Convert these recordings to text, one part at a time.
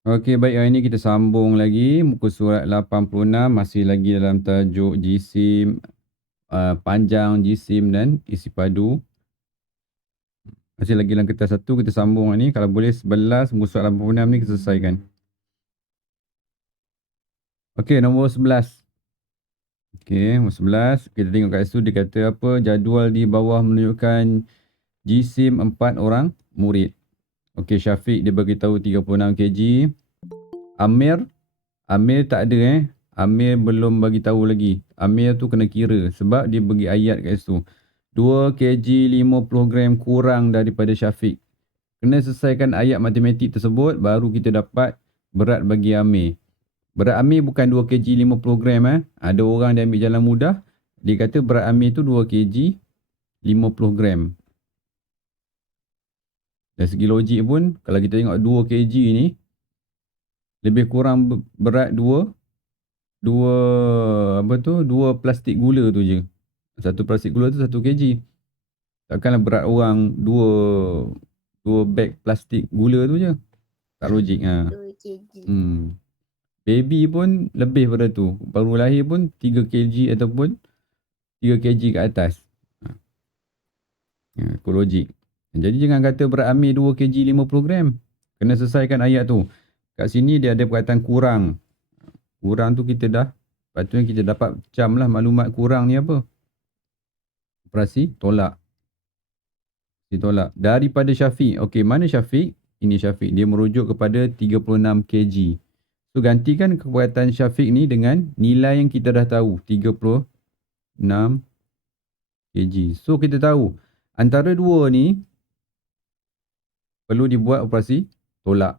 Okey, baik. Hari ini kita sambung lagi muka surat 86, masih lagi dalam tajuk jisim, panjang jisim dan isi padu. Masih lagi dalam kertas 1, kita sambung hari ni. Kalau boleh 11, muka surat 86 ni kita selesaikan. Okey, nombor 11. Okey, nombor 11. Kita tengok kat situ dia kata apa, jadual di bawah menunjukkan jisim 4 orang murid. Okey, Syafiq dia beritahu 36 kg. Amir tak ada Amir belum bagi tahu lagi. Amir tu kena kira sebab dia bagi ayat kat situ. 2 kg 50 gram kurang daripada Syafiq. Kena selesaikan ayat matematik tersebut baru kita dapat berat bagi Amir. Berat Amir bukan 2 kg 50 gram Ada orang dia ambil jalan mudah. Dia kata berat Amir tu 2 kg 50 gram. Dari segi logik pun kalau kita tengok 2 kg ni lebih kurang berat 2 plastik gula tu je. Satu plastik gula tu 1 kg. Takkanlah berat orang 2 beg plastik gula tu je. Tak logik. 2 kg. Baby pun lebih pada tu. Baru lahir pun 3 kg ataupun 3 kg ke atas. Ikut logik. Jadi jangan kata berat Amir 2 kg 50 gram. Kena selesaikan ayat tu. Kat sini dia ada perkataan kurang. Kurang tu kita dah, patutnya kita dapat cam lah maklumat kurang ni apa. Operasi tolak. Ditolak. Daripada Syafiq. Okey, mana Syafiq? Ini Syafiq. Dia merujuk kepada 36 kg. So, gantikan perkataan Syafiq ni dengan nilai yang kita dah tahu. 36 kg. So, kita tahu antara dua ni perlu dibuat operasi tolak.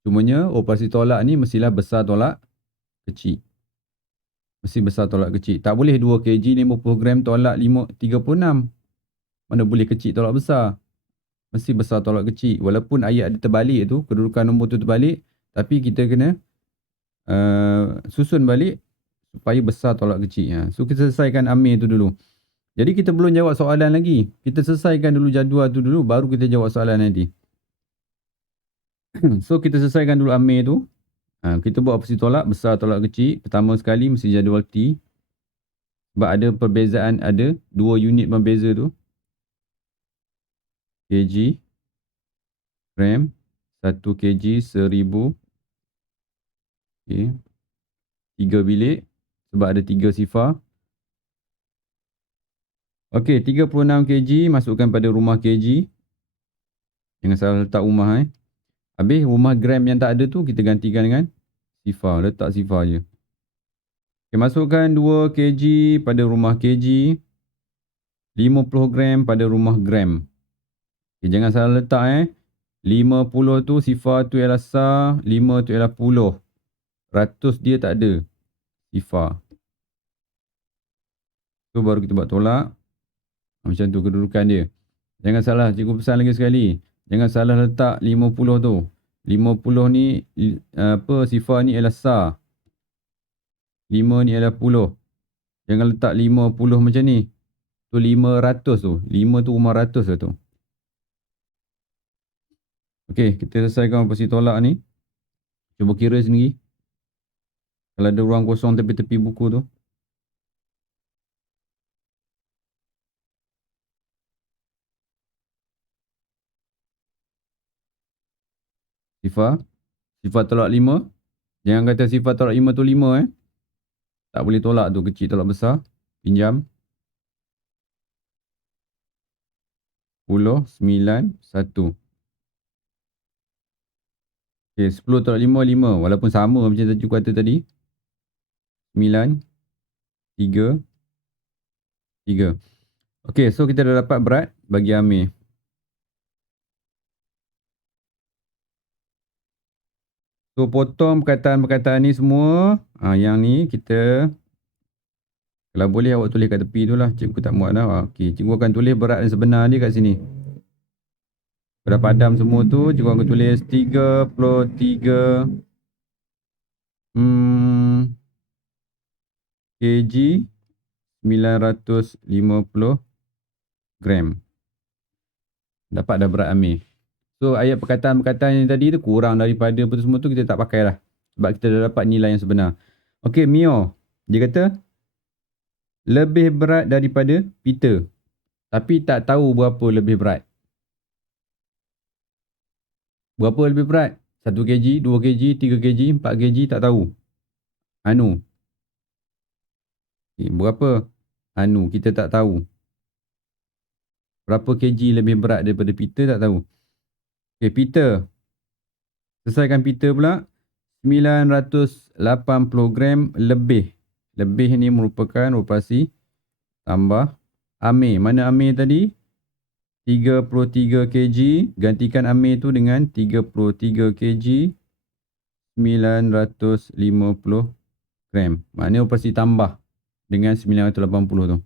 Cumanya operasi tolak ni mestilah besar tolak kecil. Mesti besar tolak kecil. Tak boleh 2 kg 50 gram tolak 36. Mana boleh kecil tolak besar. Mesti besar tolak kecil. Walaupun ayat dia terbalik tu, kedudukan nombor tu terbalik, tapi kita kena susun balik supaya besar tolak kecil. So kita selesaikan Amir tu dulu. Jadi kita belum jawab soalan lagi. Kita selesaikan dulu jadual tu dulu, baru kita jawab soalan nanti. So kita selesaikan dulu Amir tu. Kita buat operasi tolak, besar tolak kecil. Pertama sekali mesti jadual T. Sebab ada perbezaan, ada 2 unit berbeza tu. kg, gram, 1 kg 1000. Okay. 3 bilik sebab ada 3 sifar. Okey, 36 kg masukkan pada rumah kg. Jangan salah letak rumah Habis rumah gram yang tak ada tu kita gantikan dengan sifar. Letak sifar je. Okay, masukkan 2 kg pada rumah kg. 50 gram pada rumah gram. Okay, jangan salah letak 50 tu sifar tu ialah sar. 5 tu ialah puluh. Ratus dia tak ada sifar. Tu baru kita buat tolak. Macam tu kedudukan dia. Jangan salah, cikgu pesan lagi sekali. Jangan salah letak 50 tu. 50 ni, sifar ni ialah sar. 5 ni ialah puluh. Jangan letak 50 macam ni. Tu 500 tu. 5 tu rumah ratus lah tu. Okey, kita selesaikan operasi tolak ni. Cuba kira sendiri. Kalau ada ruang kosong tepi-tepi buku tu. Sifar. Sifar tolak 5. Jangan kata sifar tolak 5 tu 5 Tak boleh tolak tu. Kecil tolak besar. Pinjam. 10, 9, 1. Okay, 10 tolak 5, 5. Walaupun sama macam cikgu kata tadi. 9, 3, 3. Okay, so kita dah dapat berat bagi Amir. So, potong perkataan-perkataan ni semua. Yang ni kita, kalau boleh awak tulis kat tepi tu lah. Cikgu tak muat dah. Okay, cikgu akan tulis berat yang sebenar dia kat sini. Dah padam semua tu, cikgu akan tulis 33 kg 950 gram. Dapat dah berat Amir. So ayat perkataan-perkataan yang tadi tu kurang daripada apa tu semua tu kita tak pakai lah. Sebab kita dah dapat nilai yang sebenar. Okey, Mio. Dia kata lebih berat daripada Peter. Tapi tak tahu berapa lebih berat. Berapa lebih berat? 1 kg, 2 kg, 3 kg, 4 kg tak tahu. Anu. Berapa? Anu, kita tak tahu. Berapa kg lebih berat daripada Peter tak tahu. Okey, Peter. Selesaikan Peter pula. 980 gram lebih. Lebih ni merupakan operasi tambah Amir. Mana Amir tadi? 33 kg. Gantikan Amir tu dengan 33 kg 950 gram. Maknanya operasi tambah dengan 980 tu.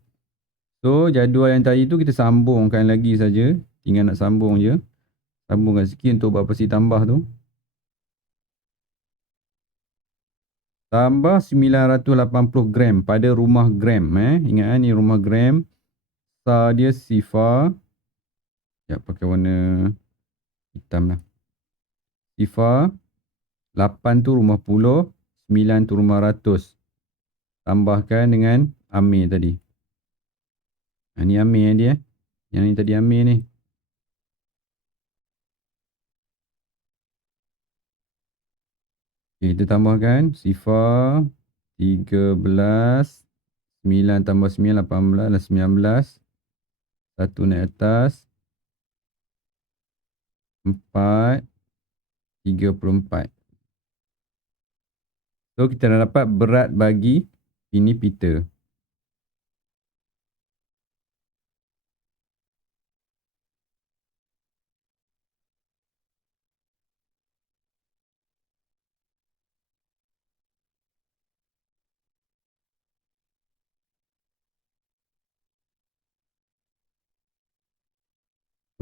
So jadual yang tadi tu kita sambungkan lagi saja. Tinggal nak sambung je. Sambungkan sikit untuk buat operasi tambah tu. Tambah 980 gram pada rumah gram. Ingat ni rumah gram. Star dia sifar. Sekejap pakai warna hitam lah. Sifar. 8 tu rumah puluh. 9 tu rumah ratus. Tambahkan dengan Amir tadi. Ni Amir dia. Yang ni tadi Amir ni. Okay, kita tambahkan sifar 13, 9 tambah 9, 18 dan 19. 1 naik atas. 4, 34. So, kita dah dapat berat bagi ini Peter.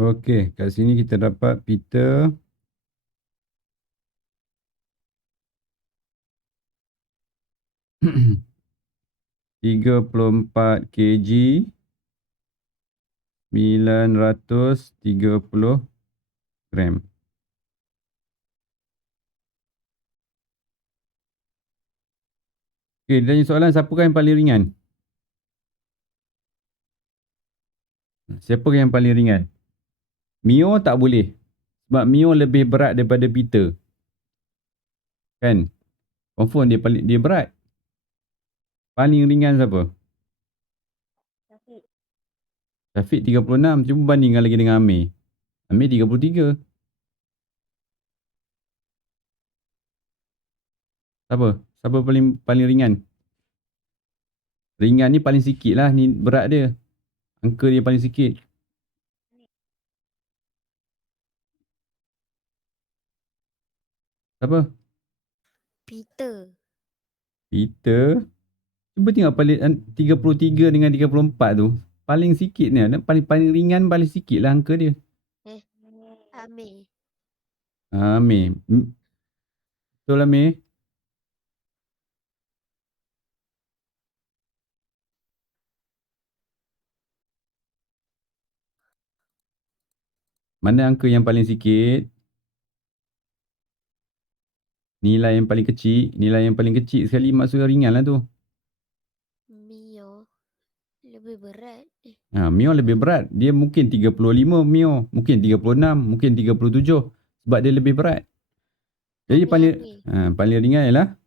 Okey, kat sini kita dapat Peter 34 kg 930 gram. Okey, dia tanya soalan siapakah yang paling ringan? Siapa yang paling ringan? Mio tak boleh. Sebab Mio lebih berat daripada Peter. Kan? Confirm dia berat. Paling ringan siapa? Syafiq 36. Cuba bandingkan lagi dengan Amir. Amir 33. Siapa? Siapa paling ringan? Ringan ni paling sikit lah. Ni berat dia. Angka dia paling sikit. Siapa? Peter. Cuba tengok paling 33 dengan 34 tu. Paling sikit ni. Paling ringan paling sikit lah angka dia. Amir. Betul Amir? Mana angka yang paling sikit? Nilai yang paling kecil. Nilai yang paling kecil sekali maksudnya ringan lah tu. Mio lebih berat. Mio lebih berat. Dia mungkin 35 Mio. Mungkin 36. Mungkin 37. Sebab dia lebih berat. Jadi paling ringan ialah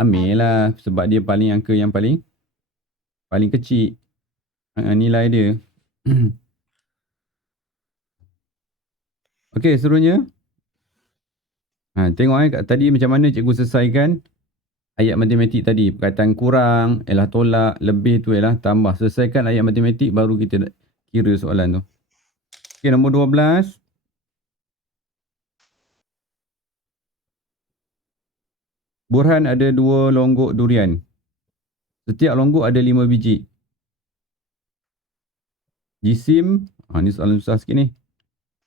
Amir lah. Sebab dia paling angka yang paling kecil. Nilai dia. Okey, seterusnya. Tengok tadi macam mana cikgu selesaikan ayat matematik tadi. Perkataan kurang, ialah tolak, lebih tu ialah tambah. Selesaikan ayat matematik baru kita kira soalan tu. Okey, nombor 12. Burhan ada 2 longgok durian. Setiap longgok ada 5 biji. Jisim, ni soalan susah sikit ni.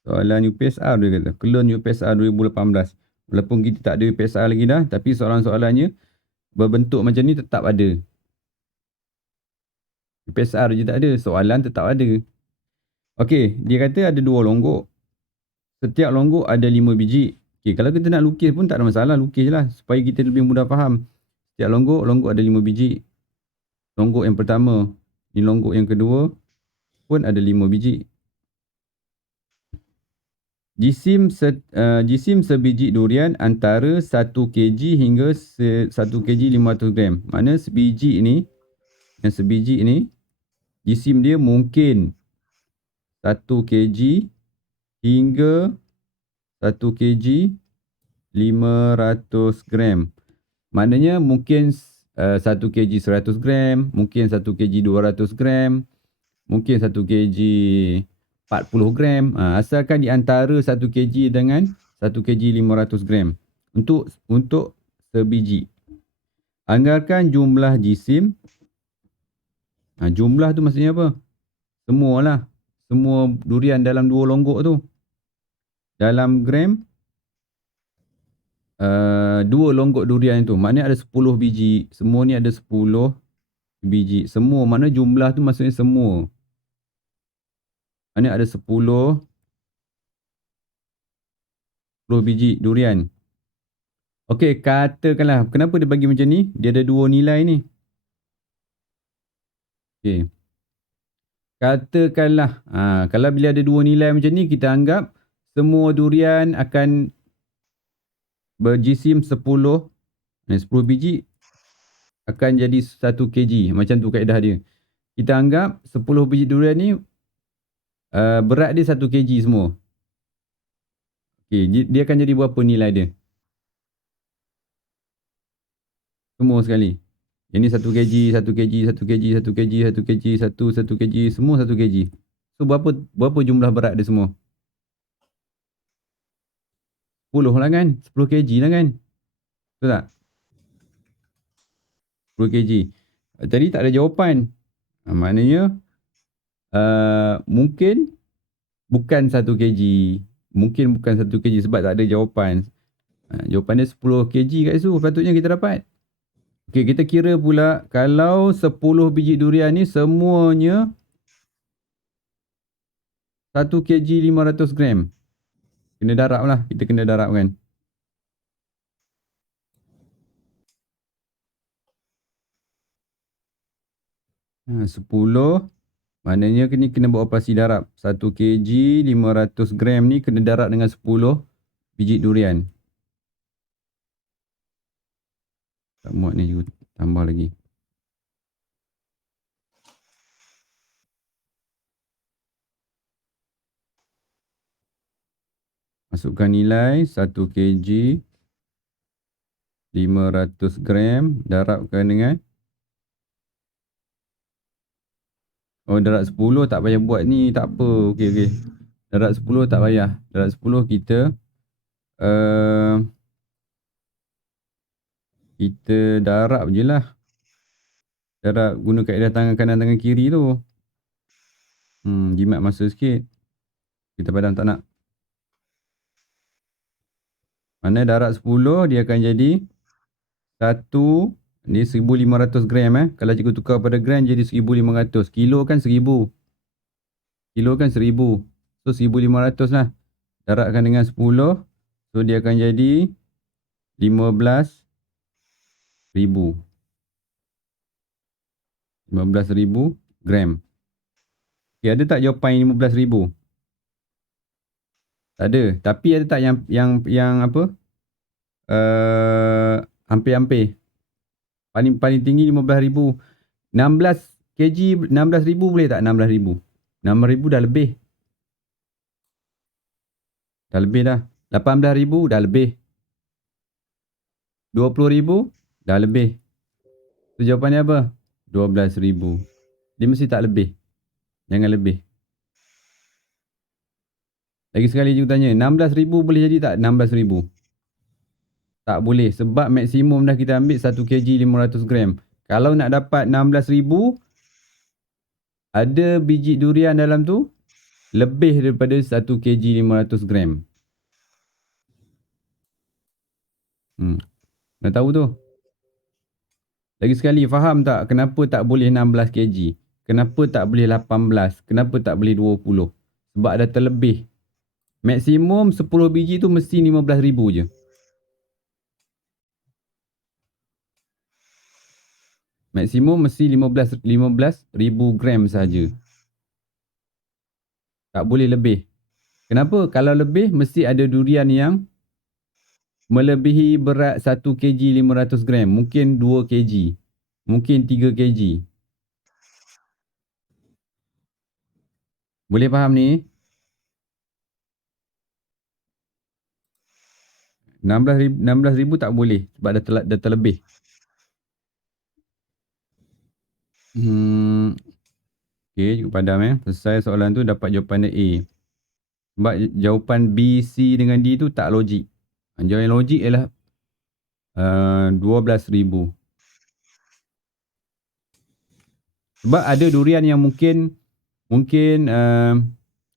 Soalan UPSR dia kata. Kelun UPSR 2018. Walaupun kita tak ada UPSR lagi dah, tapi soalan-soalannya berbentuk macam ni tetap ada. UPSR je tak ada, soalan tetap ada. Okey, dia kata ada 2 longgok. Setiap longgok ada 5 biji. Okay, kalau kita nak lukis pun tak ada masalah. Lukis je lah supaya kita lebih mudah faham. Setiap longgok ada 5 biji. Longgok yang pertama. Ni longgok yang kedua pun ada 5 biji. Jisim sebiji durian antara 1 kg hingga 1 kg 500 gram. Mana sebiji ni, jisim dia mungkin 1 kg hingga 1 kg 500 gram. Maknanya mungkin 1 kg 100 gram, mungkin 1 kg 200 gram, mungkin 1 kg 40 gram. Asalkan di antara 1 kg dengan 1 kg 500 gram untuk sebiji. Anggarkan jumlah jisim. Jumlah tu maksudnya apa? Semualah. Semua durian dalam 2 longgok tu. Dalam gram, 2 longgok durian tu. Maknanya ada 10 biji. Semua ni ada 10 biji. Semua. Maknanya jumlah tu maksudnya semua. Maknanya ada 10 biji durian. Okey, katakanlah. Kenapa dia bagi macam ni? Dia ada 2 nilai ni. Okey. Katakanlah. Kalau bila ada 2 nilai macam ni, kita anggap semua durian akan berjisim 10 biji akan jadi 1 kg. Macam tu kaedah dia. Kita anggap 10 biji durian ni berat dia 1 kg semua. Okay, dia akan jadi berapa nilai dia? Semua sekali. Ini 1 kg, 1 kg, 1 kg, 1 kg, 1 kg, 1 kg, semua 1 kg. So berapa jumlah berat dia semua? 10 lah kan? 10 kg lah kan? Betul tak? 10 kg. Tadi tak ada jawapan. Maknanya mungkin bukan 1 kg. Mungkin bukan 1 kg sebab tak ada jawapan. Jawapan dia 10 kg kat situ. Patutnya kita dapat. Okey, kita kira pula kalau 10 biji durian ni semuanya 1 kg 500 gram. Kena darab lah. Kita kena darab kan. Ha, 10. Maknanya ni kena buat operasi darab. 1 kg 500 gram ni kena darab dengan 10 biji durian. Tak muat ni juga. Tambah lagi. Masukkan nilai 1 kg 500 gram. Darabkan dengan darab 10 tak payah buat ni. Tak apa. Okey. Darab 10 tak payah. Darab 10 kita darab je lah. Darab guna kaedah tangan kanan tangan kiri tu. Jimat masa sikit. Kita padam tak nak. Mana darab 10 dia akan jadi 1 ni 1500 gram Kalau cikgu tukar pada gram jadi 1500. Kilo kan 1000. Kilo kan 1000. So 1500 lah. Darabkan dengan 10. So dia akan jadi 15,000. 15,000 gram. Okay, ada tak jawapan 15,000? Tak ada. Tapi ada tak yang apa? Hampir-hampir. Paling tinggi 15,000. 16 kg 16,000 boleh tak? 16,000. 6,000 dah lebih. Dah lebih dah. 18,000 dah lebih. 20,000 dah lebih. So jawapannya apa? 12,000. Dia mesti tak lebih. Jangan lebih. Lagi sekali cikgu tanya. 16,000 boleh jadi tak? 16,000. Tak boleh. Sebab maksimum dah kita ambil 1 kg 500 gram. Kalau nak dapat 16,000. Ada biji durian dalam tu. Lebih daripada 1 kg 500 gram. Nak tahu tu? Lagi sekali, faham tak kenapa tak boleh 16 kg? Kenapa tak boleh 18? Kenapa tak boleh 20? Sebab ada terlebih. Maksimum 10 biji tu mesti 15,000 je. Maksimum mesti 15,000 gram saja. Tak boleh lebih. Kenapa? Kalau lebih, mesti ada durian yang melebihi berat 1 kg 500 gram. Mungkin 2 kg. Mungkin 3 kg. Boleh faham ni? 16,000 tak boleh. Sebab dah terlebih. Okay, cukup padam Selesai soalan tu dapat jawapan dia A. Sebab jawapan B, C dengan D tu tak logik. Jawapan yang logik ialah 12,000. Sebab ada durian yang mungkin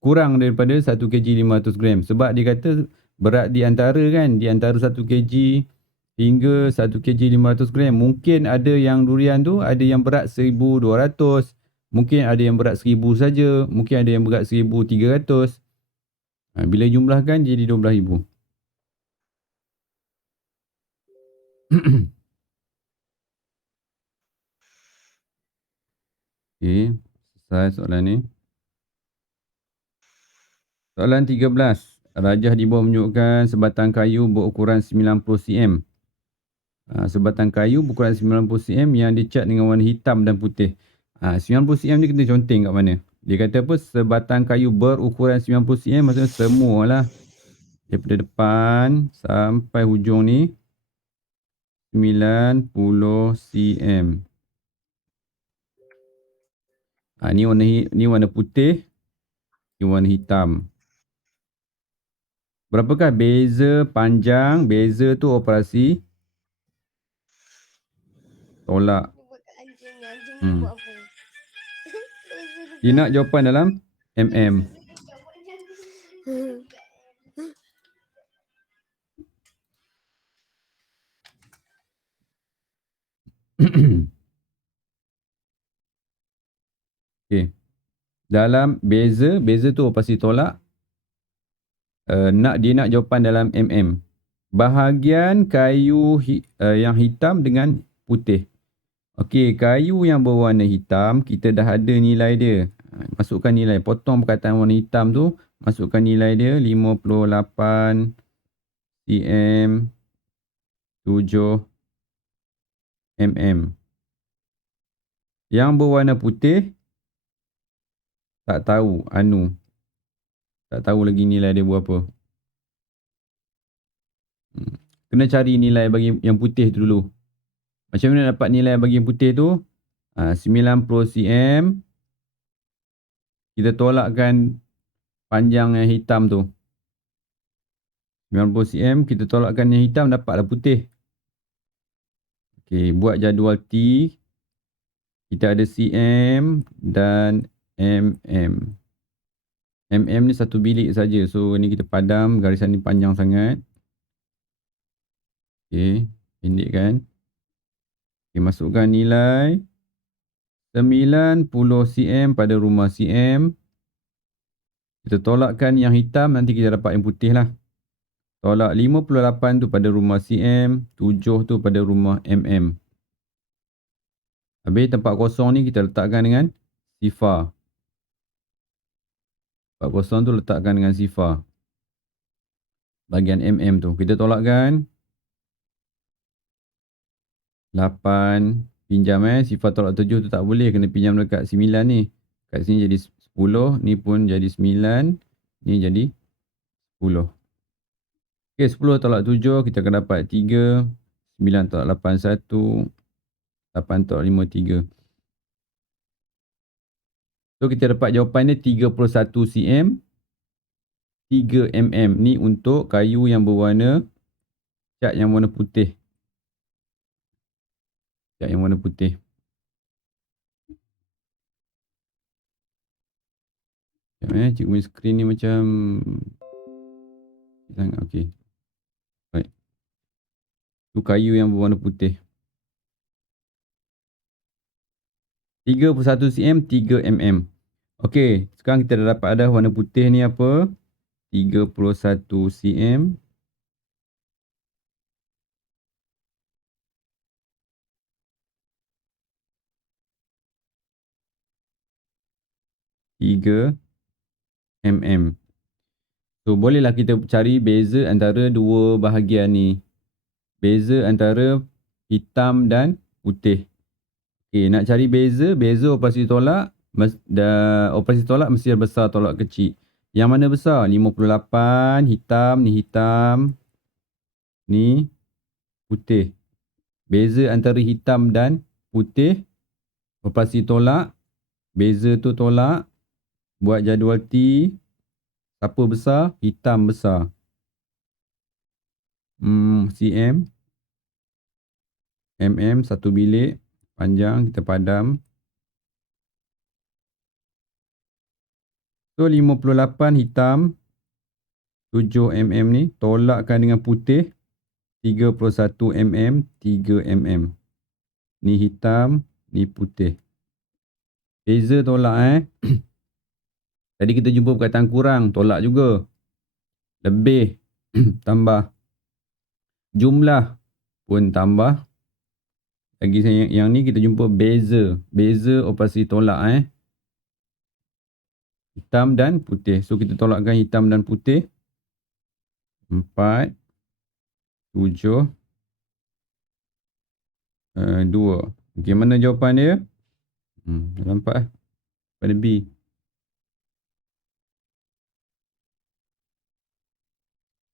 kurang daripada 1 kg 500 gram. Sebab dia kata berat di antara 1 kg hingga 1 kg 500 gram. Mungkin ada yang durian tu ada yang berat 1,200. Mungkin ada yang berat 1,000 saja. Mungkin ada yang berat 1,300. Bila jumlahkan jadi 12,000. Okay, selesai soalan ni. Soalan 13. Rajah di bawah menunjukkan sebatang kayu berukuran 90 cm. Sebatang kayu berukuran 90 cm yang dicat dengan warna hitam dan putih. 90 cm ni kita conteng kat mana? Dia kata apa? Sebatang kayu berukuran 90 cm maksudnya semualah. Daripada depan sampai hujung ni 90 cm. Ni warna putih. Ni warna hitam. Berapakah beza panjang? Beza tu operasi tolak. Dia nak jawapan dalam mm. Okay. Dalam beza tu operasi tolak. Dia nak jawapan dalam mm. Bahagian kayu yang hitam dengan putih. Okey, kayu yang berwarna hitam, kita dah ada nilai dia. Masukkan nilai, potong perkataan warna hitam tu, masukkan nilai dia 58 cm 7 mm. Yang berwarna putih tak tahu tak tahu lagi nilai dia berapa. Kena cari nilai bagi yang putih tu dulu. Macam mana dapat nilai bagi yang putih tu? 90 cm. Kita tolakkan panjang yang hitam tu. 90 cm, kita tolakkan yang hitam, dapatlah putih. Okey, buat jadual T. Kita ada cm dan mm. Mm ni satu bilik saja. So, ni kita padam. Garisan ni panjang sangat. Okey, pendekkan. Okey, masukkan nilai 90 cm pada rumah cm. Kita tolakkan yang hitam, nanti kita dapat yang putih lah. Tolak 58 tu pada rumah cm, 7 tu pada rumah mm. Habis tempat kosong ni kita letakkan dengan sifar. Tempat kosong tu letakkan dengan sifar. Bahagian mm tu. Kita tolakkan. 8. Pinjam sifar tolak 7 tu tak boleh. Kena pinjam dekat 9 ni. Kat sini jadi 10. Ni pun jadi 9. Ni jadi 10. Okey, 10 tolak 7 kita akan dapat 3. 9 tolak 8 1. 8 tolak 5 3. So kita dapat jawapan dia 31 cm 3 mm. Ni untuk kayu yang berwarna cat yang warna putih. Cat yang warna putih. Cikgu punya skrin ni macam sangat okey. Baik. Tu kayu yang berwarna putih. 31 cm 3 mm. Okey, sekarang kita dah dapat ada warna putih ni apa? 31 cm. Tiga mm. So bolehlah kita cari beza antara dua bahagian ni. Beza antara hitam dan putih. Okay, nak cari beza operasi tolak, operasi tolak mesti besar tolak kecil. Yang mana besar? 58, hitam, ni putih. Beza antara hitam dan putih, operasi tolak, beza tu tolak, buat jadual T, siapa besar? Hitam besar. cm, satu bilik, panjang, kita padam. So 58 hitam, 7 mm ni, tolakkan dengan putih, 31 mm, 3 mm. Ni hitam, ni putih. Beza tolak Tadi kita jumpa perkataan kurang, tolak juga. Lebih, tambah. Jumlah pun tambah. Lagi yang ni kita jumpa beza. Beza operasi tolak hitam dan putih. So kita tolakkan hitam dan putih. 4, 7, 2. Okey, mana jawapan dia? Dah nampak pada B.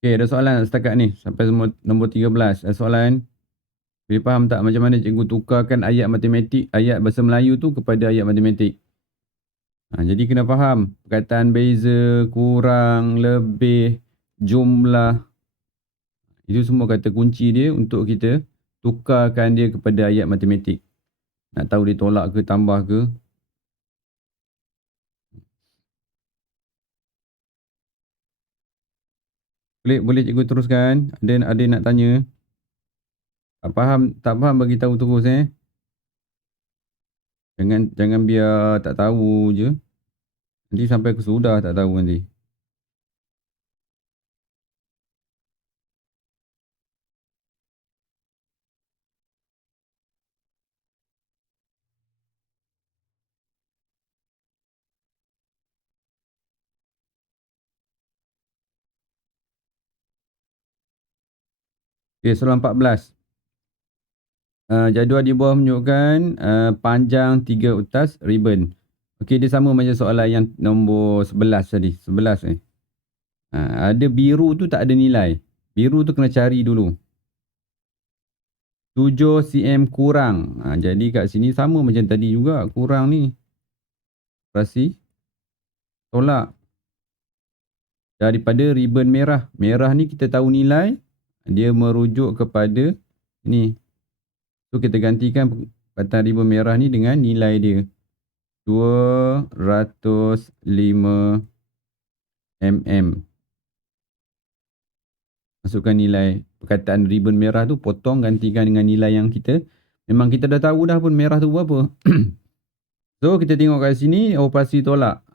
Okey, ada soalan setakat ni. Sampai nombor 13. Ada soalan? Boleh faham tak macam mana cikgu tukarkan ayat matematik, ayat bahasa Melayu tu kepada ayat matematik? Jadi kena faham perkataan beza, kurang, lebih, jumlah. Itu semua kata kunci dia untuk kita tukarkan dia kepada ayat matematik. Nak tahu dia tolak ke tambah ke. Boleh cikgu teruskan? Ada nak tanya? Tak faham bagi tahu terus Jangan biar tak tahu je. Nanti sampai ke sudah tak tahu nanti. Okey, soalan 14. Jadual di bawah menunjukkan panjang 3 utas ribbon. Okey, dia sama macam soalan yang nombor 11 tadi. 11 ada biru tu tak ada nilai. Biru tu kena cari dulu. 7 cm kurang. Jadi kat sini sama macam tadi juga. Kurang ni. Operasi tolak. Daripada ribbon merah. Merah ni kita tahu nilai. Dia merujuk kepada ni. So kita gantikan perkataan ribbon merah ni dengan nilai dia. 205 mm. Masukkan nilai perkataan ribbon merah tu, potong, gantikan dengan nilai yang memang kita dah tahu dah pun merah tu berapa. So kita tengok kat sini operasi tolak.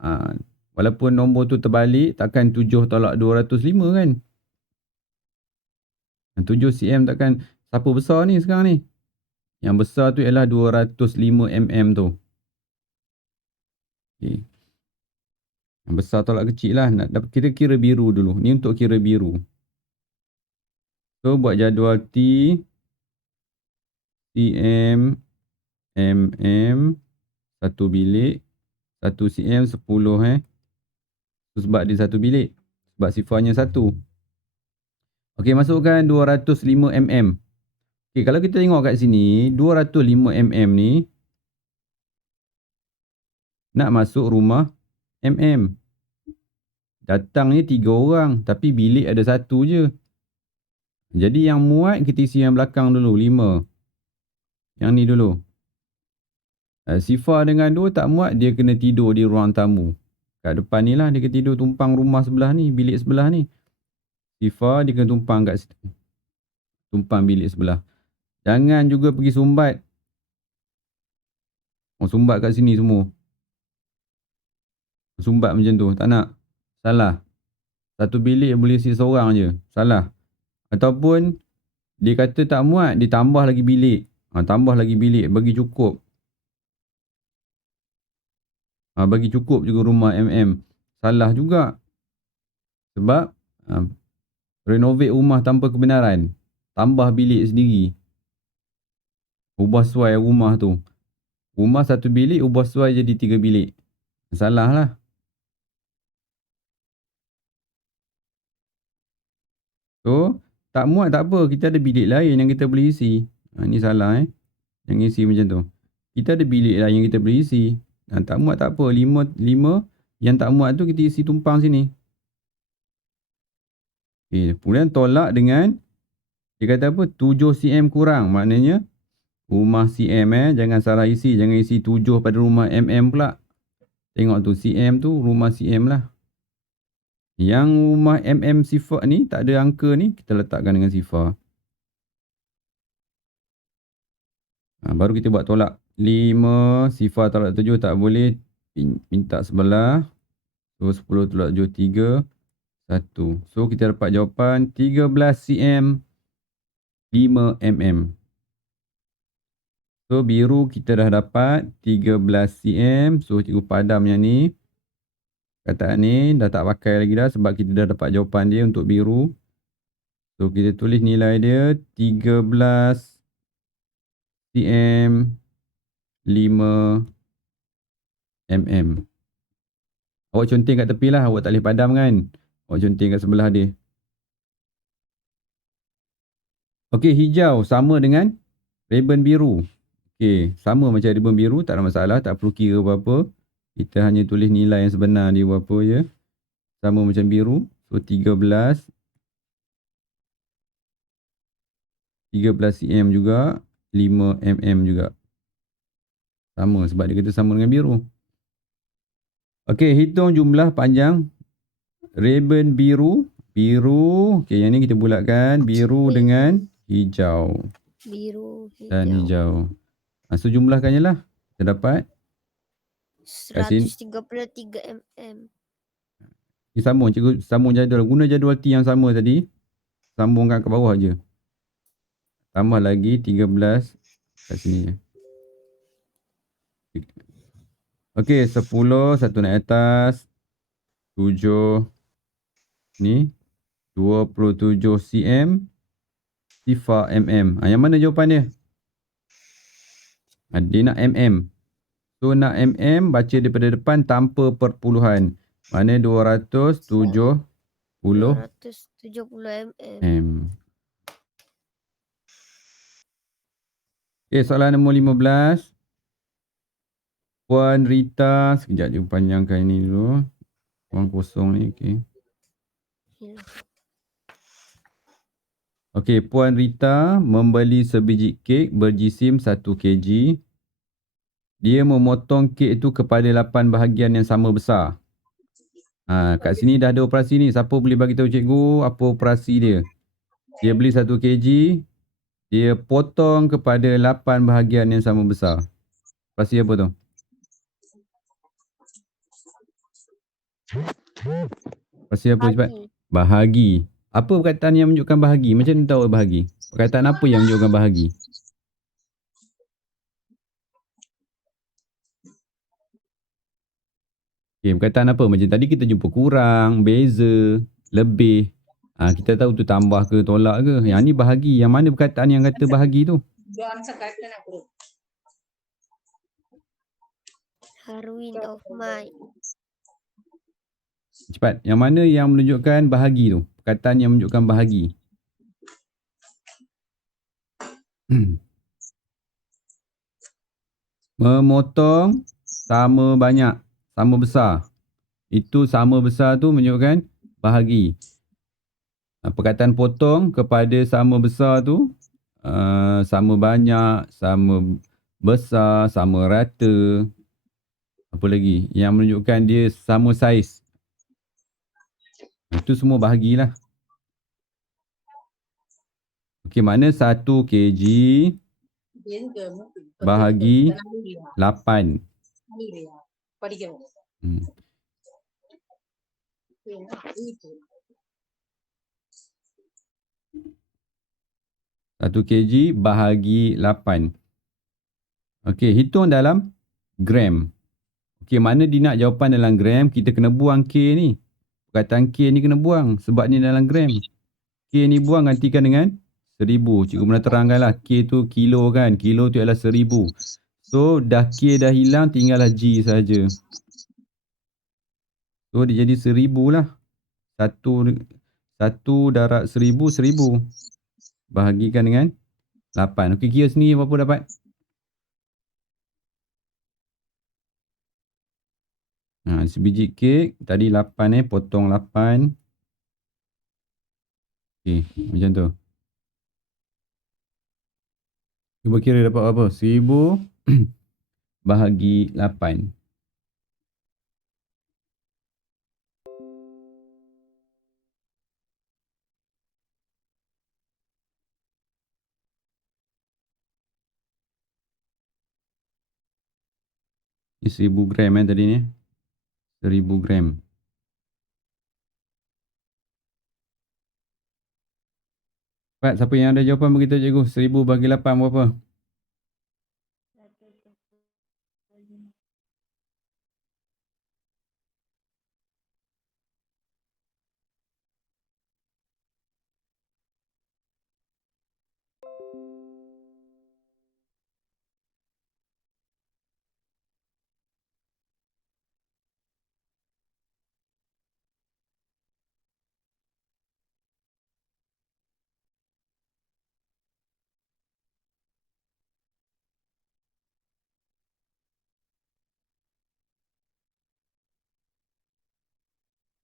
Walaupun nombor tu terbalik, takkan 7 tolak 205 kan. 7 cm takkan, siapa besar ni sekarang ni? Yang besar tu ialah 205 mm tu. Okay. Yang besar tolak kecil lah. Kita kira biru dulu. Ni untuk kira biru. So buat jadual T, cm, mm, satu bilik, 1 cm 10 So, sebab dia satu bilik. Sebab sifarnya 1. Okey, masukkan 205 mm. Okey, kalau kita tengok kat sini, 205 mm ni nak masuk rumah mm. Datangnya 3 orang, tapi bilik ada 1 je. Jadi yang muat kita isi yang belakang dulu, 5. Yang ni dulu. Sifar dengan 2 tak muat, dia kena tidur di ruang tamu. Kat depan ni lah, dia kena tidur tumpang rumah sebelah ni, bilik sebelah ni. Sifar dia kena tumpang kat situ. Tumpang bilik sebelah. Jangan juga pergi sumbat. Sumbat kat sini semua. Sumbat macam tu, tak nak. Salah. Satu bilik boleh isi seorang je. Salah. Ataupun dia kata tak muat, dia tambah lagi bilik. Tambah lagi bilik, bagi cukup. Bagi cukup juga rumah MM. Salah juga. Sebab renovate rumah tanpa kebenaran. Tambah bilik sendiri. Ubah suai rumah tu. Rumah satu bilik, ubah suai jadi 3 bilik. Salah lah. So, tak muat tak apa. Kita ada bilik lain yang kita boleh isi. Ni salah yang isi macam tu. Kita ada bilik lain yang kita boleh isi. Tak muat tak apa. 5 yang tak muat tu kita isi tumpang sini. Okay. Kemudian tolak dengan, dia kata apa? 7 cm kurang. Maknanya, rumah cm jangan salah isi. Jangan isi 7 pada rumah mm pula. Tengok tu cm tu rumah cm lah. Yang rumah mm sifar ni tak ada angka ni, kita letakkan dengan sifar. Baru kita buat tolak. 5 sifar tolak 7 tak boleh. Minta sebelah. So 10 tolak 7 3 1. So kita dapat jawapan 13 cm 5 mm. So biru kita dah dapat 13 cm. So cikgu padam yang ni. Kataan ni dah tak pakai lagi dah sebab kita dah dapat jawapan dia untuk biru. So kita tulis nilai dia 13 cm 5 mm. Awak conteng kat tepi lah. Awak tak boleh padam kan. Awak conteng kat sebelah dia. Okey, hijau sama dengan ribbon biru. Okey, sama macam ribbon biru. Tak ada masalah. Tak perlu kira apa-apa. Kita hanya tulis nilai yang sebenar dia berapa je. Sama macam biru. So 13 cm juga. 5 mm juga. Sama sebab dia kata sama dengan biru. Okey, hitung jumlah panjang ribbon biru. Biru. Okey, yang ni kita bulatkan. Biru dengan hijau. Biru, hijau. Dan hijau. So jumlahkannya lah. Kita dapat 133 mm. Ni sambung. Cikgu sambung jadual. Guna jadual T yang sama tadi. Sambungkan ke bawah je. Tambah lagi 13 kat sini je. Okey, 10. Satu naik atas. 7. Ni. 27 cm. Sifar mm. Yang mana jawapan dia? Dia nak mm. So nak mm baca daripada depan tanpa perpuluhan. Mana 270 mm. Okay, soalan nombor 15. Puan Rita. Sekejap je panjangkan ini dulu. Ruang kosong ni. Okay. Okay, Puan Rita membeli sebiji kek berjisim 1 kg. Dia memotong kek itu kepada 8 bahagian yang sama besar. Kat sini dah ada operasi ni. Siapa boleh bagi tahu cikgu apa operasi dia? Dia beli 1 kg. Dia potong kepada 8 bahagian yang sama besar. Operasi apa tu? Operasi apa cepat? Bahagi. Apa perkataan yang menunjukkan bahagi? Macam mana tahu bahagi? Perkataan apa yang menunjukkan bahagi? Okay, perkataan apa? Macam tadi kita jumpa kurang, beza, lebih. Kita tahu tu tambah ke tolak ke. Yang ni bahagi. Yang mana perkataan yang kata bahagi tu? Heroine of mine. Cepat. Yang mana yang menunjukkan bahagi tu? Perkataan yang menunjukkan bahagi. Memotong sama banyak, sama besar. Itu sama besar tu menunjukkan bahagi. Perkataan potong kepada sama besar tu sama banyak, sama besar, sama rata. Apa lagi? Yang menunjukkan dia sama saiz. Itu semua bahagilah. Okey, mana 1 kg bahagi 8. 1 kg bahagi 8. Okey, hitung dalam gram. Okey, mana dia nak jawapan dalam gram, kita kena buang K ni. Perkataan K ni kena buang sebab ni dalam gram. K ni buang, gantikan dengan 1000. Cikgu pernah terangkanlah, K tu kilo kan. Kilo tu ialah 1000. So, dah K dah hilang, tinggallah G saja. So, dia jadi 1000 lah. 1 darab 1000, 1000. Bahagikan dengan 8. Okey, kira sendiri berapa dapat? Sebiji kek. Tadi 8 potong 8. Okey, macam tu. Cuba kira dapat berapa? 1000 bahagi 8. Ni 1000 gram tadi ni. 1000 gram. Pat, siapa yang ada jawapan beritahu cikgu. 1000 bagi 8 berapa?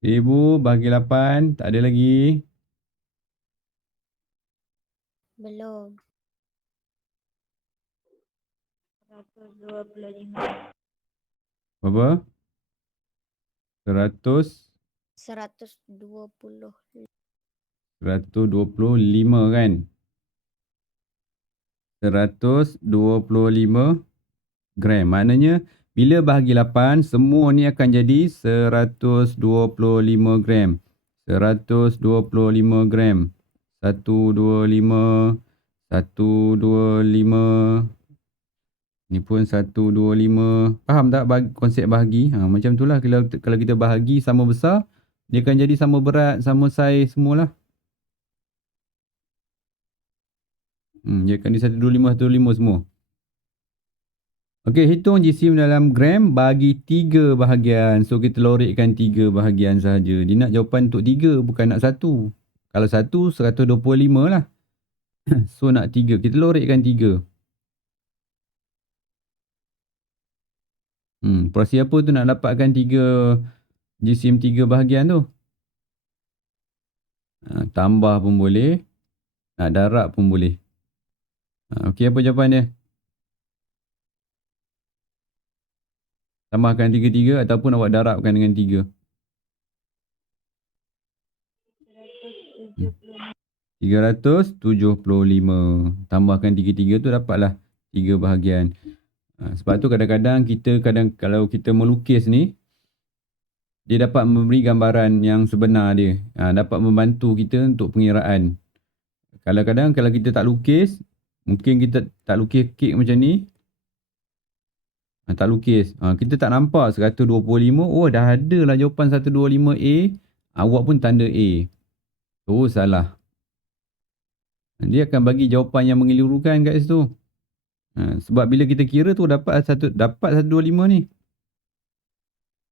Seribu bagi 8. Tak ada lagi. Belum. 125. Berapa? 100. 120. 125 kan? 125 gram. Maknanya bila bahagi 8, semua ni akan jadi 125 gram. 125 gram. 125. 125. Ni pun 125. Faham tak konsep bahagi? Macam itulah kalau kita bahagi sama besar, dia akan jadi sama berat, sama saiz semualah. Dia akan di 125, 125 semua. Okey, hitung jisim dalam gram bagi 3 bahagian. So, kita lorekkan 3 bahagian sahaja. Dia nak jawapan untuk 3, bukan nak 1. Kalau 1, 125 lah. So, nak 3. Kita lorekkan 3. Prosi apa tu nak dapatkan 3 jisim 3 bahagian tu? Tambah pun boleh. Nak darab pun boleh. Okey, apa jawapan dia? Tambahkan 3 ataupun awak darabkan dengan 3. 375. Tambahkan 3 tu dapatlah 3 bahagian. Sebab tu kadang-kadang kalau kita melukis ni, dia dapat memberi gambaran yang sebenar dia. Dapat membantu kita untuk pengiraan. Kadang-kadang kalau kita tak lukis, mungkin kita tak lukis kek macam ni. Tak lukis. Kita tak nampak 125. Oh, dah ada lah jawapan 125A. Awak pun tanda A. Oh, salah. Dia akan bagi jawapan yang mengelirukan kat situ. Sebab bila kita kira tu dapat 125 ni.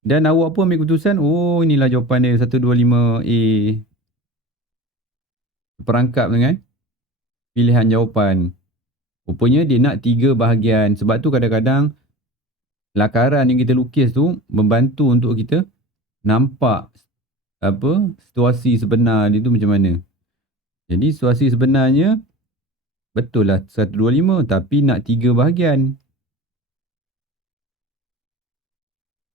Dan awak pun ambil keputusan, oh inilah jawapan dia 125A. Perangkap dengan pilihan jawapan. Rupanya dia nak 3 bahagian. Sebab tu kadang-kadang lakaran yang kita lukis tu membantu untuk kita nampak situasi sebenar dia tu macam mana. Jadi situasi sebenarnya betul lah 125 tapi nak 3 bahagian.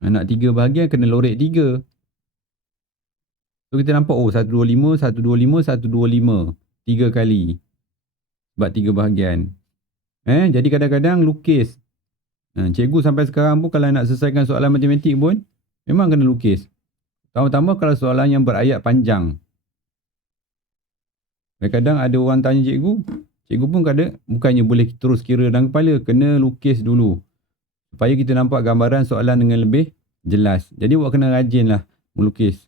Nak 3 bahagian kena lorek 3. So kita nampak 125, 125, 125. 3 kali. Sebab 3 bahagian. Jadi kadang-kadang lukis. Cikgu sampai sekarang pun kalau nak selesaikan soalan matematik pun memang kena lukis. Tambah-tambah kalau soalan yang berayat panjang. Kadang-kadang ada orang tanya cikgu, Cikgu pun bukannya boleh terus kira dalam kepala, kena lukis dulu. Supaya kita nampak gambaran soalan dengan lebih jelas. Jadi awak kena rajinlah melukis.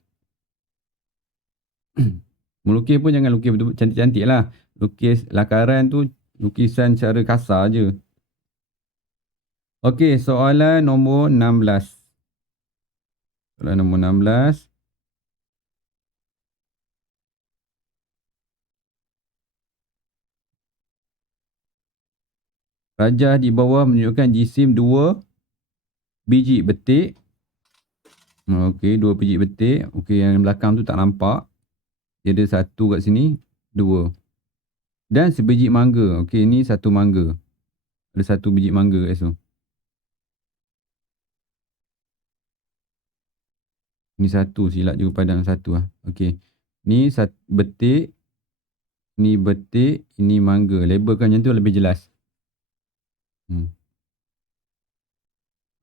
Melukis pun jangan lukis betul cantik-cantik lah. Lukis lakaran tu lukisan secara kasar je. Okey, soalan nombor 16. Soalan nombor 16. Rajah di bawah menunjukkan jisim 2 biji betik. Okey, 2 biji betik. Okey, yang belakang tu tak nampak. Dia ada 1 kat sini, 2. Dan sebiji mangga. Okey, ni 1 mangga. Ada 1 biji mangga kat situ. Ni 1 silap juga padang 1 lah. Okey. Ni betik. Ni betik. Ini mangga. Labelkan macam tu lebih jelas.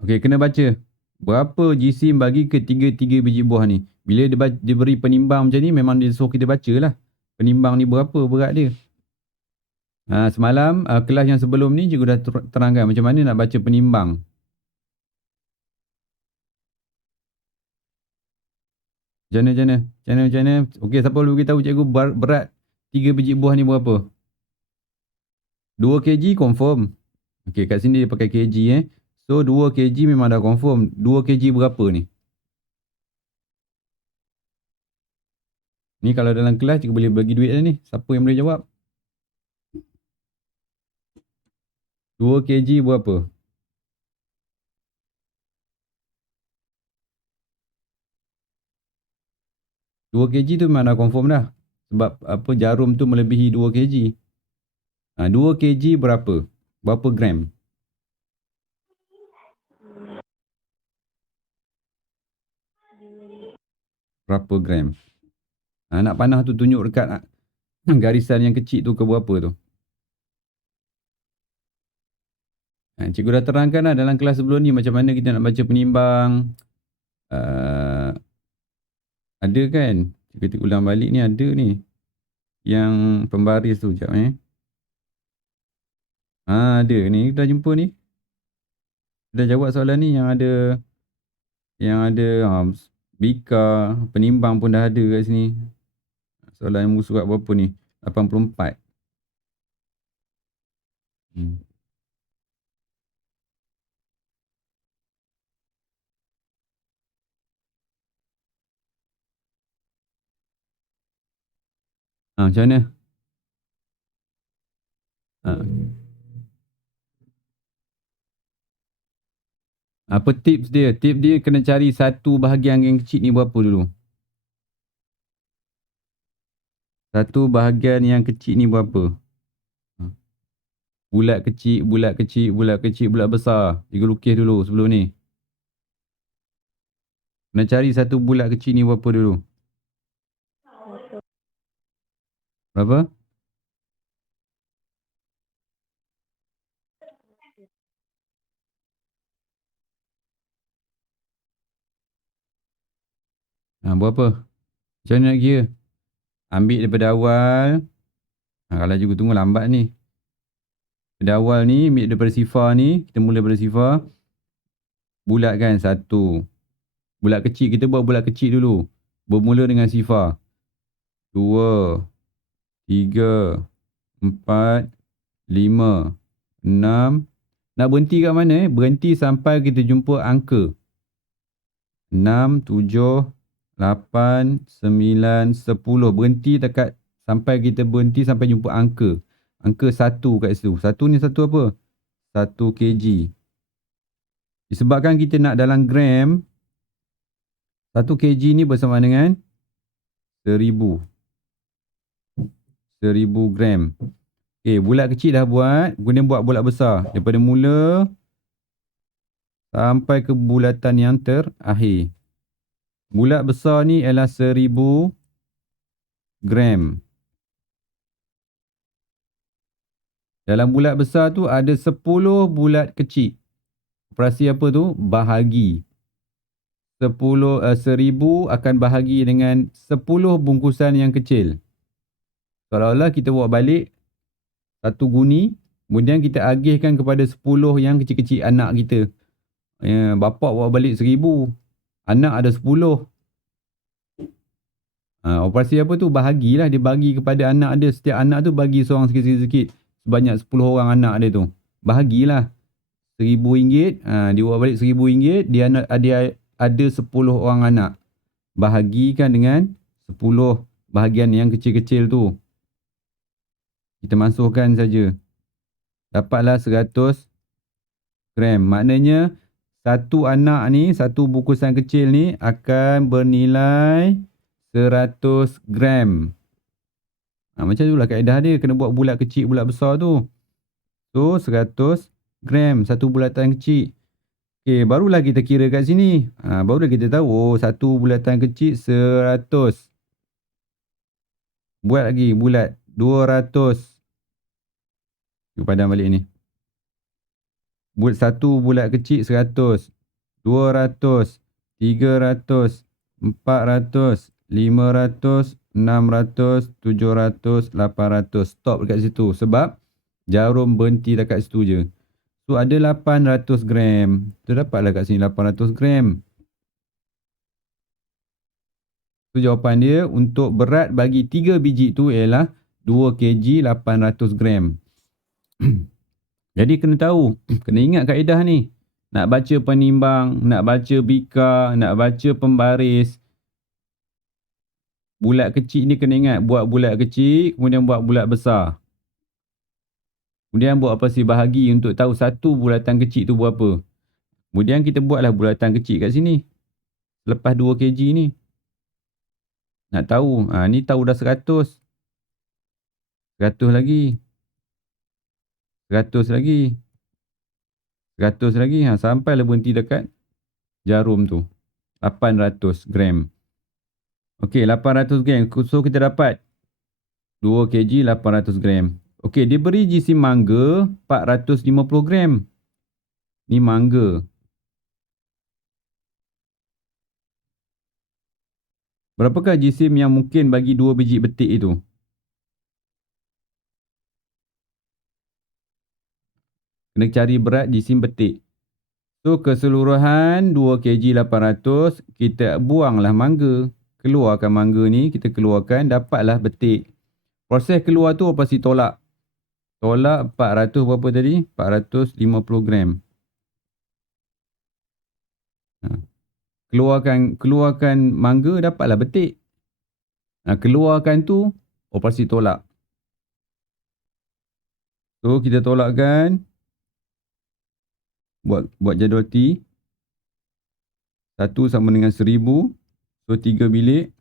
Okey, kena baca. Berapa jisim bagi ketiga-tiga biji buah ni? Bila dia beri penimbang macam ni, memang dia suruh kita baca lah. Penimbang ni berapa berat dia. Semalam, kelas yang sebelum ni, cikgu dah terangkan macam mana nak baca penimbang. Macam mana? Okey, siapa boleh beritahu cikgu berat 3 biji buah ni berapa? 2 kg confirm. Okey, kat sini dia pakai kg So 2 kg memang dah confirm. 2 kg berapa ni? Ni kalau dalam kelas cikgu boleh bagi duit dah ni. Siapa yang boleh jawab? 2 kg berapa? 2 kg tu memang dah confirm dah. Sebab jarum tu melebihi 2 kg. 2 kg berapa? Berapa gram? Berapa gram? Nak panah tu tunjuk dekat garisan yang kecil tu ke berapa tu. Cikgu dah terangkan lah dalam kelas sebelum ni macam mana kita nak baca penimbang. Ada kan? Kita ulang balik ni ada ni. Yang pembaris tu sekejap ada ni. Kita dah jumpa ni. Kita dah jawab soalan ni yang ada bika, penimbang pun dah ada kat sini. Soalan yang surat berapa ni? 84. Macam mana? Apa tips dia? Tips dia kena cari satu bahagian yang kecil ni berapa dulu? Satu bahagian yang kecil ni berapa? Bulat kecil, bulat kecil, bulat kecil, bulat besar. Cikgu lukis dulu sebelum ni. Kena cari satu bulat kecil ni berapa dulu? Berapa? Berapa? Macam mana nak kira? Ambil daripada awal. Kalau cikgu tunggu lambat ni. Daripada awal ni, ambil daripada sifar ni. Kita mula daripada sifar. Bulatkan 1. Bulat kecil, kita buat bulat kecil dulu. Bermula dengan sifar. 2, 3, 4, 5, 6. Nak berhenti kat mana? Berhenti sampai kita jumpa angka. 6, 7, 8, 9, 10. Berhenti sampai kita berhenti sampai jumpa angka. Angka 1 kat situ. 1 ni satu apa? 1 kg. Disebabkan kita nak dalam gram, 1 kg ni bersama dengan 1000. 1000 gram. Okay, bulat kecil dah buat. Kemudian buat bulat besar. Daripada mula sampai ke bulatan yang terakhir. Bulat besar ni ialah 1000 gram. Dalam bulat besar tu ada 10 bulat kecil. Operasi apa tu? Bahagi. 1000 akan bahagi dengan 10 bungkusan yang kecil. Seolah-olah kita buat balik satu guni, kemudian kita agihkan kepada 10 yang kecil-kecil anak kita. Bapak bawa balik 1,000, anak ada 10. Operasi apa tu? Bahagilah, dia bagi kepada anak dia. Setiap anak tu bagi seorang sikit-sikit. Sebanyak 10 orang anak dia tu. Bahagilah. RM1,000, dia bawa balik RM1,000, dia ada 10 orang anak. Bahagikan dengan 10 bahagian yang kecil-kecil tu. Kita masukkan saja. Dapatlah 100 gram. Maknanya satu anak ni, satu bungkusan kecil ni akan bernilai 100 gram. Macam itulah kaedah dia. Kena buat bulat kecil, bulat besar tu. So 100 gram. Satu bulatan kecil. Okay, barulah kita kira kat sini. Barulah kita tahu. Satu bulatan kecil 100. Buat lagi bulat 200. Kita padam balik ni. Buat satu bulat kecil 100. 200. 300. 400. 500, 600, 700, 800. Stop dekat situ. Sebab jarum berhenti dekat situ je. So ada 800 gram. Tu dapatlah kat sini 800 gram. So jawapan dia untuk berat bagi 3 biji tu ialah 2 kg 800 gram. Jadi kena tahu. Kena ingat kaedah ni. Nak baca penimbang, nak baca bika, nak baca pembaris. Bulat kecil ni kena ingat. Buat bulat kecil, kemudian buat bulat besar. Kemudian buat operasi bahagi untuk tahu satu bulatan kecil tu berapa. Kemudian kita buatlah bulatan kecil kat sini. Lepas 2 kg ni. Nak tahu. Ni tahu dah 100. 100 lagi. 100 lagi. 100 lagi. Sampailah berhenti dekat jarum tu. 800 gram. Okey, 800 gram. So kita dapat 2 kg 800 gram. Okey, dia beri jisim mangga 450 gram. Ni mangga. Berapakah jisim yang mungkin bagi 2 biji betik itu? Kena cari berat jisim betik. So keseluruhan 2 kg 800, kita buanglah mangga. Keluarkan mangga ni, kita keluarkan, dapatlah betik. Proses keluar tu operasi tolak. Tolak 400 berapa tadi? 450 gram. Keluarkan mangga, dapatlah betik. Keluarkan tu operasi tolak. So kita tolakkan. Buat jadual T. 1 sama dengan 1000. So 3 bilik.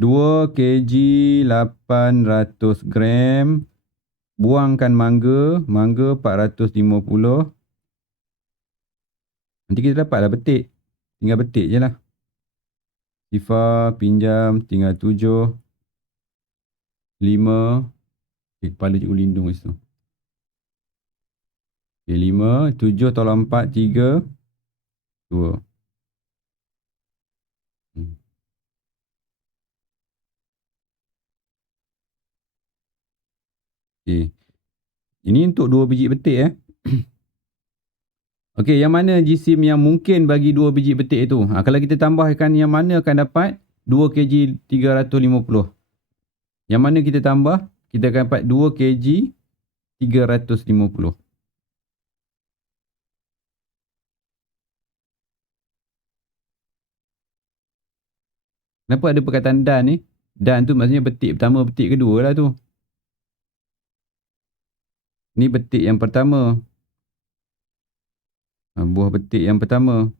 2 kg 800 gram. Buangkan mangga. Mangga 450. Nanti kita dapatlah betik. Tinggal betik je lah. Sifar, pinjam, tinggal 7. 5. Kepala cikgu lindung kat situ. 5. 7 tolak 4, 3. 2. Okay. Ini untuk 2 biji betik Okey, yang mana jisim yang mungkin bagi 2 biji betik itu? Kalau kita tambahkan yang mana akan dapat 2 kg 350. Yang mana kita tambah? Kita akan dapat 2 kg 350. Kenapa ada perkataan dan ni? Dan tu maksudnya betik pertama, betik kedua lah tu. Ni betik yang pertama. Buah betik yang pertama.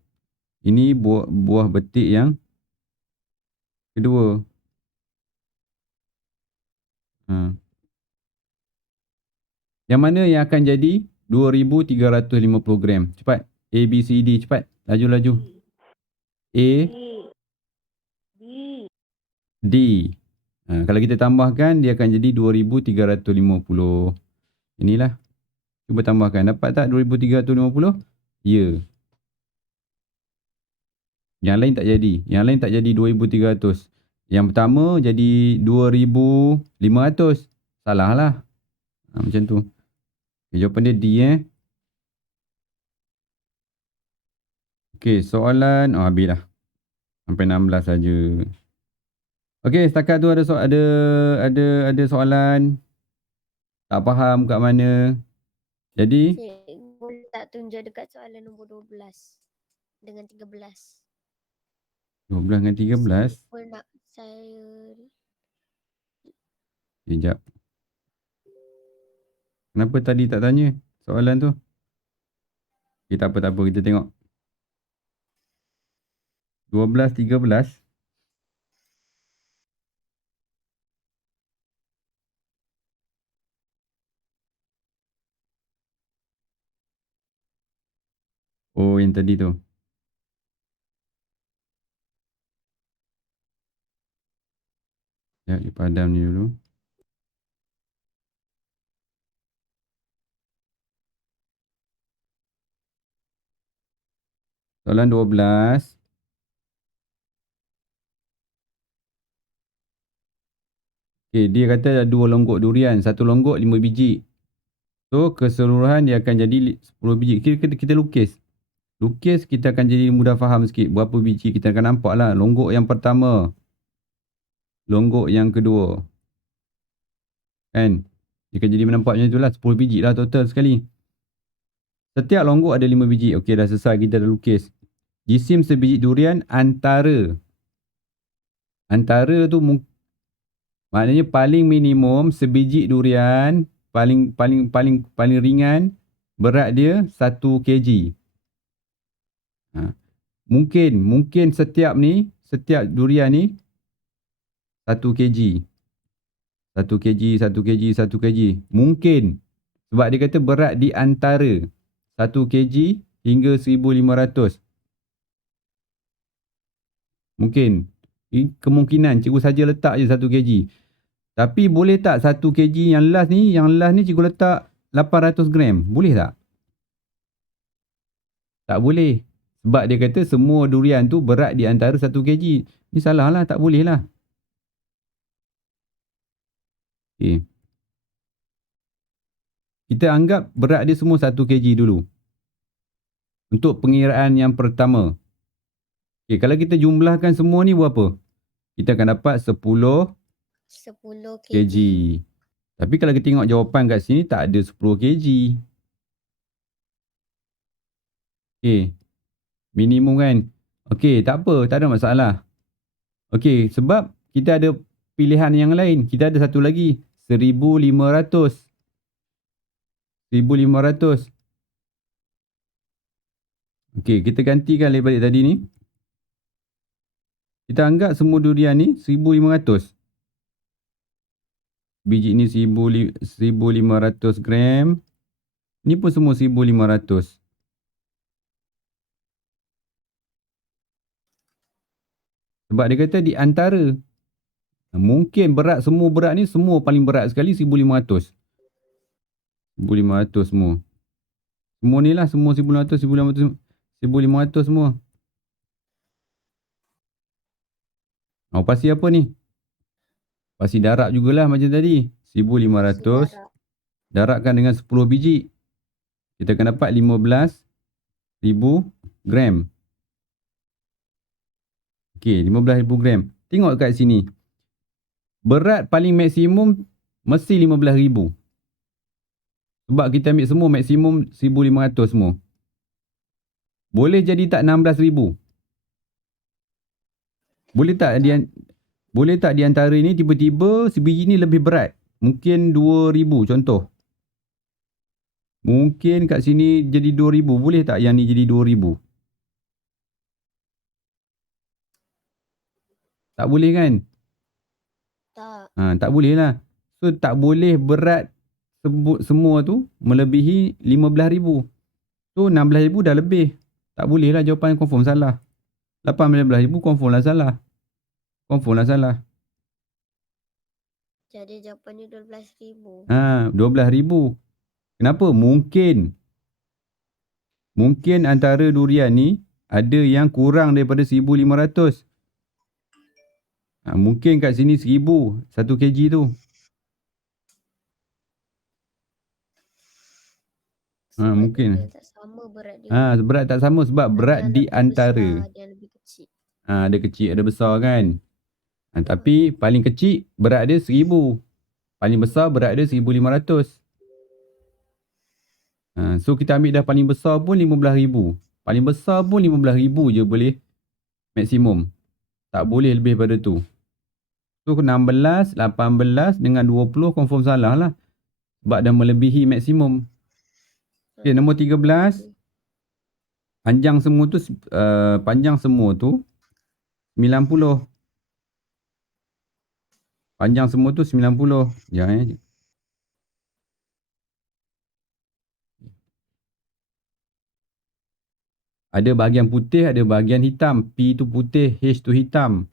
Ini buah betik yang kedua. Yang mana yang akan jadi 2350 gram? Cepat. A, B, C, D. Cepat. Laju-laju. A. D. Kalau kita tambahkan, dia akan jadi 2350. Inilah. Cuba tambahkan. Dapat tak 2350? Ya. Yang lain tak jadi. Yang lain tak jadi 2300. Yang pertama jadi 2500. Salah lah. Macam tu. Okay, jawapan dia D Okay, soalan. Habis dah. Sampai 16 saja. Okay, setakat tu ada soalan. Tak faham kat mana. Jadi, Cikgu boleh tak tunjuk dekat soalan nombor 12 dengan 13. 12 dengan 13. Saya nak saya Sekejap. Kenapa tadi tak tanya soalan tu? Okay, tak apa. Kita tengok. 12, 13. Oh, yang tadi tu. Ya, dipadam ni dulu. Soalan 12. Okay, dia kata ada 2 longgok durian. 1 longgok 5 biji. So, keseluruhan dia akan jadi 10 biji. Kita lukis. Lukis kita akan jadi mudah faham sikit. Berapa biji kita akan nampak lah. Longgok yang pertama. Longgok yang kedua. Kan? Dia akan jadi menampak macam tu lah. 10 biji lah total sekali. Setiap longgok ada 5 biji. Okey, dah selesai. Kita dah lukis. Jisim sebiji durian antara. Antara tu maknanya paling minimum sebiji durian. Paling ringan. Berat dia 1 kg. Mungkin setiap durian ni 1 kg. 1 kg, 1 kg, 1 kg. Mungkin. Sebab dia kata berat di antara 1 kg hingga 1,500. Mungkin. Kemungkinan cikgu saja letak je 1 kg. Tapi boleh tak 1 kg yang last ni cikgu letak 800 gram. Boleh tak? Tak boleh. Sebab dia kata semua durian tu berat di antara 1 kg. Ni salah lah. Tak boleh lah. Okay. Kita anggap berat dia semua 1 kg dulu. Untuk pengiraan yang pertama. Okay, kalau kita jumlahkan semua ni berapa? Kita akan dapat 10 kg. Tapi kalau kita tengok jawapan kat sini tak ada 10 kg. Okay. Minimum kan? Okay, tak apa. Tak ada masalah. Okay, sebab kita ada pilihan yang lain. Kita ada satu lagi. 1,500. 1,500. Okay, kita gantikan balik tadi ni. Kita anggap semua durian ni 1,500. Biji ni 1,500 gram. Ni pun semua 1,500. Sebab dia kata di antara. Mungkin semua berat ni semua paling berat sekali 1,500. 1,500 semua. Semua ni lah semua 1,500, 1,500 semua. Pasti apa ni? Pasti darab jugalah macam tadi. 1,500. Darabkan dengan 10 biji. Kita akan dapat 15,000 gram. Okey, 15,000 gram. Tengok kat sini. Berat paling maksimum mesti 15,000. Sebab kita ambil semua maksimum 1,500 semua. Boleh jadi tak 16,000? Boleh tak di antara ini tiba-tiba sebiji ni lebih berat? Mungkin 2,000 contoh. Mungkin kat sini jadi 2,000. Boleh tak yang ni jadi 2,000? Tak boleh kan? Tak. Tak boleh lah. So tak boleh berat semua tu melebihi 15,000. So 16,000 dah lebih. Tak boleh lah, jawapan confirm salah. 18,000 confirm lah salah. Confirm lah salah. Jadi jawapannya 12,000. 12,000. Kenapa? Mungkin antara durian ni ada yang kurang daripada 1,500. Mungkin kat sini 1,000. 1 kg tu. Sebab mungkin. dia tak sama berat dia. Berat tak sama sebab berat Yang di lebih antara. besar, dia lebih kecil. Ada kecil ada besar kan. Tapi paling kecil berat dia 1000. Paling besar berat dia 1500. So kita ambil dah paling besar pun 15,000. Paling besar pun 15,000 je boleh maksimum. Tak boleh lebih pada tu. So 16, 18 dengan 20 confirm salah lah. Sebab dah melebihi maksimum. Okay, nombor 13. Panjang semua tu 90. Panjang semua tu 90. Sekejap Ada bahagian putih, ada bahagian hitam. P tu putih, H tu hitam.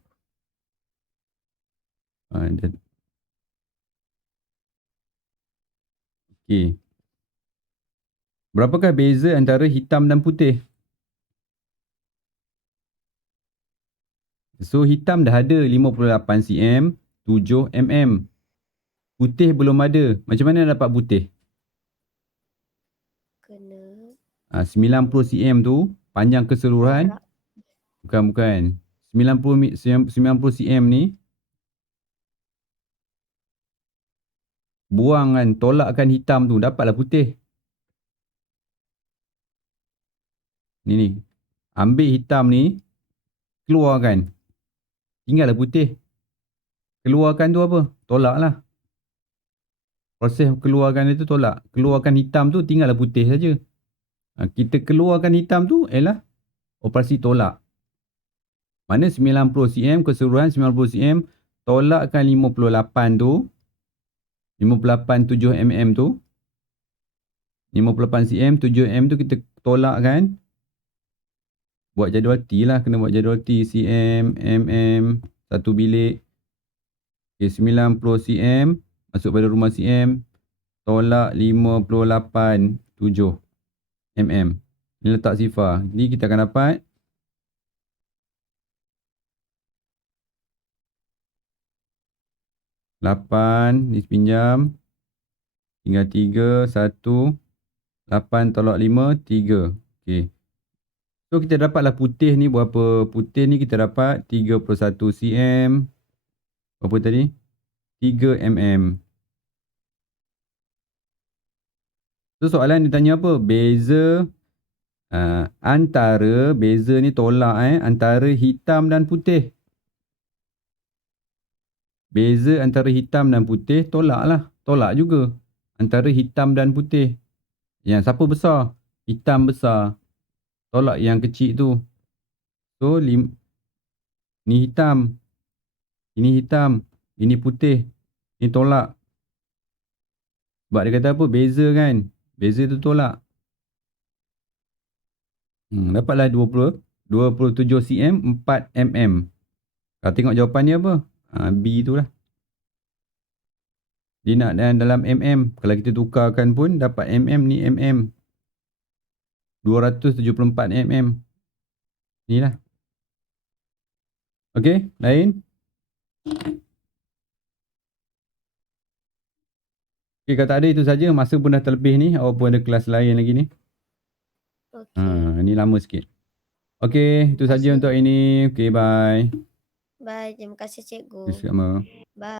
Okay. Berapakah beza antara hitam dan putih? So hitam dah ada 58 cm, 7 mm. Putih belum ada. Macam mana dapat putih? Kena 90 cm tu panjang keseluruhan. Bukan. 90 cm ni buang kan, tolakkan hitam tu, dapatlah putih. Ni. Ambil hitam ni, keluarkan. Tinggallah putih. Keluarkan tu apa? Tolak lah. Proses keluarkan itu tolak. Keluarkan hitam tu, tinggallah putih saja. Kita keluarkan hitam tu, operasi tolak. Mana 90 cm, keseluruhan 90 cm, tolakkan 58 tu, 58 7 mm tu, 58 cm, 7 mm tu kita tolakkan. Buat jadual T lah, kena buat jadual T, cm, mm, satu bilik. Okay, 90 cm, masuk pada rumah cm, tolak 58 7 mm. Ni letak sifar. Ni kita akan dapat 8, ni sepinjam, tinggal 3, 1, 8 tolak 5, 3. Okay. So kita dapatlah putih ni berapa? Putih ni kita dapat 31 cm. Berapa tadi? 3 mm. So soalan dia tanya apa? Beza antara, beza ni tolak antara hitam dan putih. Beza antara hitam dan putih, tolak lah. Tolak juga. Antara hitam dan putih. Yang siapa besar? Hitam besar. Tolak yang kecil tu. So, ni hitam. Ini hitam. Ini putih. Ini tolak. Sebab dia kata apa? Beza kan? Beza tu tolak. Dapatlah 27 cm, 4 mm. Kalau tengok jawapan dia apa? B tu lah. Dia nak dalam mm. Kalau kita tukarkan pun dapat mm ni mm. 274 mm. Ni lah. Okey, lain? Okey, kalau tak ada itu saja. Masa pun dah terlebih ni. Awak pun ada kelas lain lagi ni. Ni lama sikit. Okey, itu saja untuk ini. Okey, bye. Bye, terima kasih cikgu. Sama. Bye.